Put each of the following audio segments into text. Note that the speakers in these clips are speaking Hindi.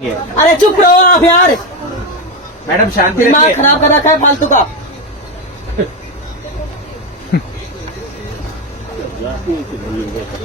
अरे चुप रहो आप यार, मैडम शांति दिमाग रखिए। खराब कर रखा है फालतू का।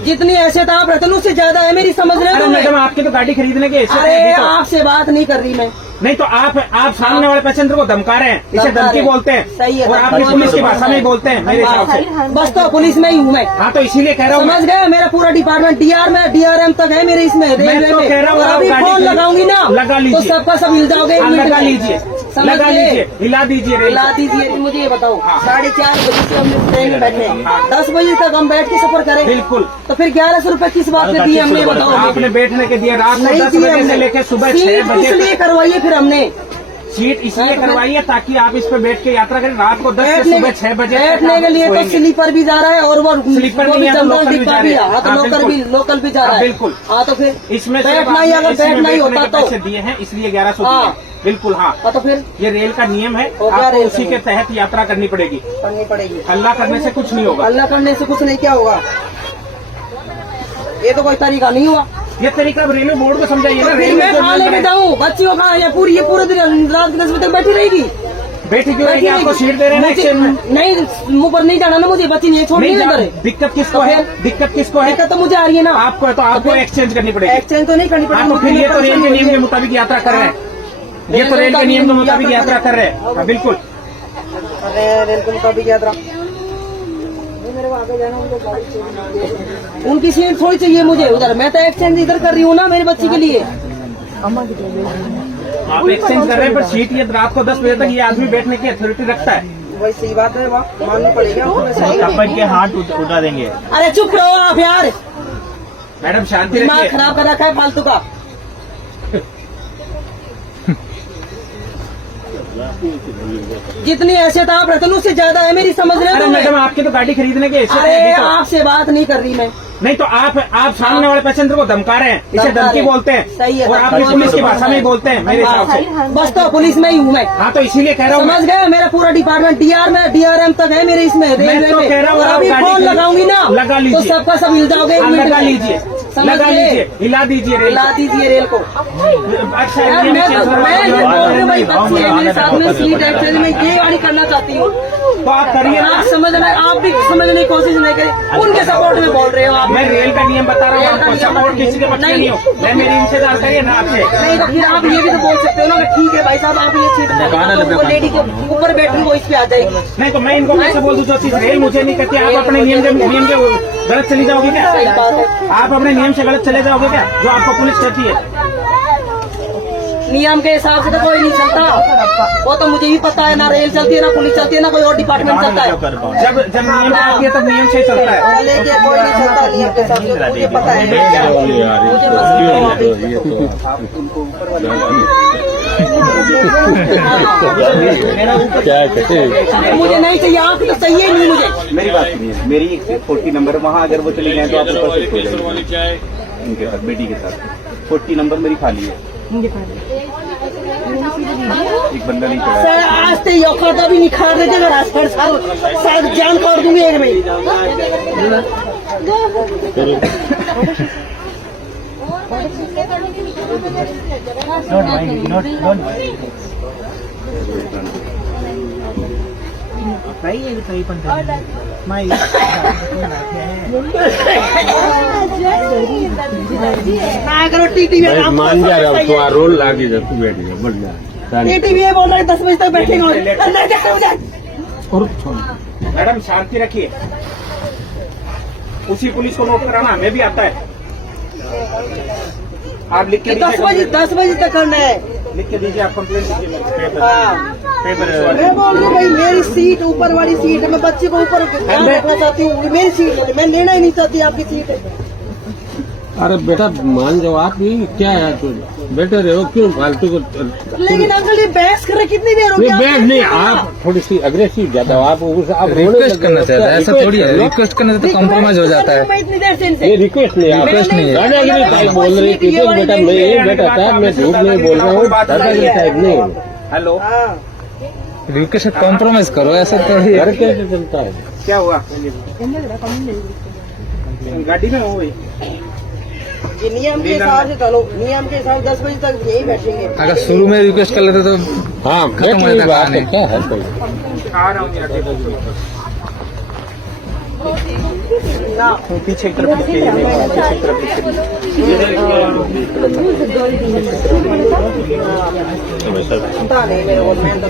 जितनी हैसियत आप रहते हैं उससे ज्यादा है मेरी, समझ रहे अरे हो? मैडम आपकी तो गाड़ी खरीदने की हैसियत अरे है, तो आपसे बात नहीं कर रही मैं। नहीं तो आप सामने वाले पैसेंजर को धमका रहे हैं, इसे धमका धमकी रहे हैं। बोलते हैं। सही है, और आप धमकी पुलिस की भाषा में ही बोलते हैं मेरे हिसाब से। बस तो पुलिस में ही हूँ मैं, हाँ तो इसीलिए कह रहा हूँ समझ गए? मेरा पूरा डिपार्टमेंट डीआर में DRM तक है मेरे इसमें, रेलवे तो में। कह रहा हूँ, और आप अभी गाड़ी फोन लगाऊंगी ना लगा तो लीजिए। सबका सब हिल जाओगे। हाँ, लगा लीजिए, लगा लीजिए, हिला दीजिए रेल हिला को। दीजिए। मुझे ये बताओ, हाँ। 4:30 बजे से हम ट्रेन में बैठे हैं, हाँ। 10 बजे तक हम बैठ के सफर करें, बिल्कुल। तो फिर 1100 रुपए किस बात पे दिए हमने, बताओ? आपने बैठने के दिए रात को नहीं 10 दिए बजे से हमने। लेकर सुबह सीट 6 बजे इसलिए करवाइए फिर हमने, सीट इसलिए हाँ, तो करवाई है ताकि आप इस पे बैठ के यात्रा करें। रात को 10 से बैठने सुबह 6 बजे तक बैठने आप के लिए तो सोएंगे। स्लीपर भी जा रहा है और वो स्लीपर वो नहीं भी है तो जनरल लोकल भी डिब्बा जा भी रहे है। हैं। हाँ, तो हाँ, लोकल भी जा रहा है। बिल्कुल। हाँ तो फिर इसमें बैठना ही, अगर बैठना ही होता तो पैसे दिए हैं इसलिए 1100 हाँ। दिए। बिल्कुल हाँ, हाँ, तो फिर ये रेल का नियम है, और क्या आपको रेल उसी का के तहत यात्रा करनी पड़ेगी। करनी पड़ेगी। हल्ला करने से कुछ नहीं होगा। अल्लाह करने से कुछ नहीं, क्या होगा? ये तो कोई तरीका नहीं हुआ। ये तरीका अब रेलवे बोर्ड को समझाइए तो ना। फिर मैं कहाँ लेके जाऊँ बच्ची को? कहाँ? ये पूरे दिन रात के 10 बजे तक बैठी रहेगी। बैठी क्यों रहेगी? आपको सीट दे रहे हैं ना मुझे- एक्सचेंज में। नहीं, मुँह पर नहीं जाना ना मुझे, बच्ची नहीं छोड़ नहीं नहीं जा- करे। दिक्कत किसको तो है? फिर- दिक्कत किसको है? दिक्कत तो मुझे आ रही है ना। आपको है तो आपको फिर- एक्सचेंज करनी पड़ेगी। एक्सचेंज तो नहीं करनी हाँ तो फिर ये तो रेल के नियम के मुताबिक यात्रा कर रहे हैं। ये तो रेल के नियम के मुताबिक यात्रा कर रहे हैं। हाँ, बिल्कुल। रेल को मुताबिक यात्रा। उनकी सीट थोड़ी चाहिए मुझे उधर, मैं तो एक्सचेंज इधर कर रही हूँ ना मेरी बच्ची के लिए। आप एक्सचेंज कर रहे हैं पर सीट ये रात को 10 बजे तक ये आदमी बैठने की अथॉरिटी रखता है। वही सही बात है, वाह माननी पड़ेगा। अपन के हाथ उठा देंगे। अरे चुप रहो आप यार, मैडम शांति दिमाग रखिए। खराब कर रखा है फालतू का। जितनी हैसियत आप रहते हैं उससे ज्यादा है मेरी, समझ रहे अरे हो? मैडम आपकी तो गाड़ी खरीदने की हैसियत अरे है, तो आपसे बात नहीं कर रही मैं। नहीं तो आप सामने वाले पैसेंजर को धमका रहे हैं, इसे धमका धमकी रहे हैं। बोलते हैं। सही है, और आप धमकी पुलिस की बोलते भाषा में ही बोलते हैं मेरे हिसाब से। बस तो पुलिस में ही हूँ मैं, हाँ तो इसीलिए कह रहा हूँ समझ गए? मेरा पूरा डिपार्टमेंट DRM तक है मेरे इसमें, रेलवे तो में। कह रहा हूँ, और आप अभी गाड़ी फोन लगाऊंगी ना लगा तो लीजिए। सबका सब हिल जाओगे। हाँ, लगा लीजिए, समझ लगा गए? लीजिए, हिला दीजिए रेल हिला दीजिए रेल को। अच्छा यार ये मैं चीज़ तो मैं ये बोल रही हूँ भाई, बच्ची है मेरे साथ में, सीट एक्सचेंज में ये गाड़ी करना चाहती हूँ। तो आप करिए ना। आप आप भी समझने की कोशिश नहीं करें, उनके सपोर्ट में बोल रहे हो आप। मैं रेल का नियम बता रहा हूँ रेल का आपको, नियम सपोर्ट किसी के बच्चे नहीं हो। मैं मेरी इंतजार करिए ना आपसे। नहीं तो फिर आप ये भी तो बोल सकते हो ना कि ठीक है भाई साहब, आप ये सीट वो लेडी के ऊपर बैठी वो इस पे आ जाएगी। नहीं तो मैं इनको कैसे बोल दूँ जो चीज रेल मुझे नहीं कहती। आप अपने नियम के गलत चली जाओगे क्या? सही बात है। आप अपने नियम से गलत चले जाओगे क्या जो आपको पुलिस कहती है? नियम के हिसाब से तो कोई नहीं चलता, वो तो मुझे भी पता है ना। रेल चलती है ना, पुलिस चलती है ना, कोई और डिपार्टमेंट चलता है। जब नियम आती है तब नियम से ही चलता है। लेकिन कोई नहीं चलता नियम के हिसाब से, मुझे पता है। मुझे मुझे नहीं चाहिए, आप तो चाहिए नहीं मुझे। मेरी बात सुनिए, मेरी एक सीट 40 नंबर, वहाँ अगर वो चली जाए तो आप ऊपर शिफ्ट हो जाएंगे उनके साथ, बेटी के साथ। 40 नंबर मेरी खाली है, एक बंदा नहीं चढ़ा। सर आज तो ये औकात भी निखार देते अगर आज हर साल शायद जान काट दूंगी एक में। ना करो टीटी में मान जा रहा हूँ, तो रोल लागे जब तू बैठ गया बढ़ जा। टीटी में बोल रहा है 10 बजे तक बैठेंगे। अंदर जाकर मुझे मैडम शांति रखिए। उसी पुलिस को नोट कराना हमें भी आता है। आप लिख के 10 बजे तक करना है। लिख के दीजिए, आप कंप्लेंट दीजिए। हाँ मैं बोल रही हूँ भाई, मेरी सीट ऊपर वाली सीट है, मैं बच्चे को ऊपर रखना चाहती हूँ, मेरी सीट है, मैं लेना ही नहीं चाहती आपकी सीट है। अरे बेटा मान जाओ, आप भी क्या है तो बेटे रहो, क्यों फालतू को। लेकिन अंकल ये बहस कर रहे कितनी देर हो गई? बैठ नहीं, आप थोड़ी सी अग्रेसिव ज्यादा हो, आप रिक्वेस्ट करना चाहता है, ऐसा थोड़ी है। रिक्वेस्ट करने से तो कॉम्प्रोमाइज हो जाता है। मैं इतनी देर से ये इनसे रिक्वेस्ट नहीं, आप रिक्वेस्ट नहीं है। दादागिरी टाइप बोल रही थी बेटा, मैं ये बेटा साहब मैं झूठ नहीं बोल रहा हूँ, दादागिरी टाइप नहीं। हेलो, रिक्वेस्ट कॉम्प्रोमाइज करो, ऐसा थोड़ी है। घर कैसे चलता है? क्या हुआ? गाड़ी में हो गई। ये नियम के हिसाब से चलो, नियम के हिसाब से 10 बजे तक यही बैठेंगे। अगर शुरू में रिक्वेस्ट कर लेते तो हाँ खत्म बैठ हो रही जाता बात कहानी। है, क्या है कोई पीछे की तरफ पीछे की तरफ पता नहीं मेरे को, मैं तो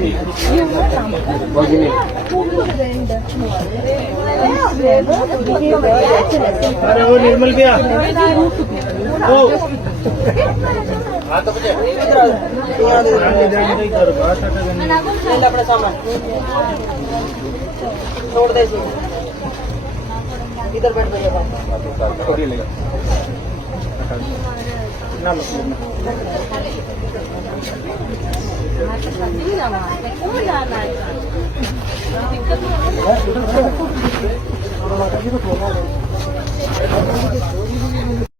अरे वो निर्मल भैया ले अपना सामान छोड़ दे इसे। इधर बैठ भैया। छोड़िए लेगा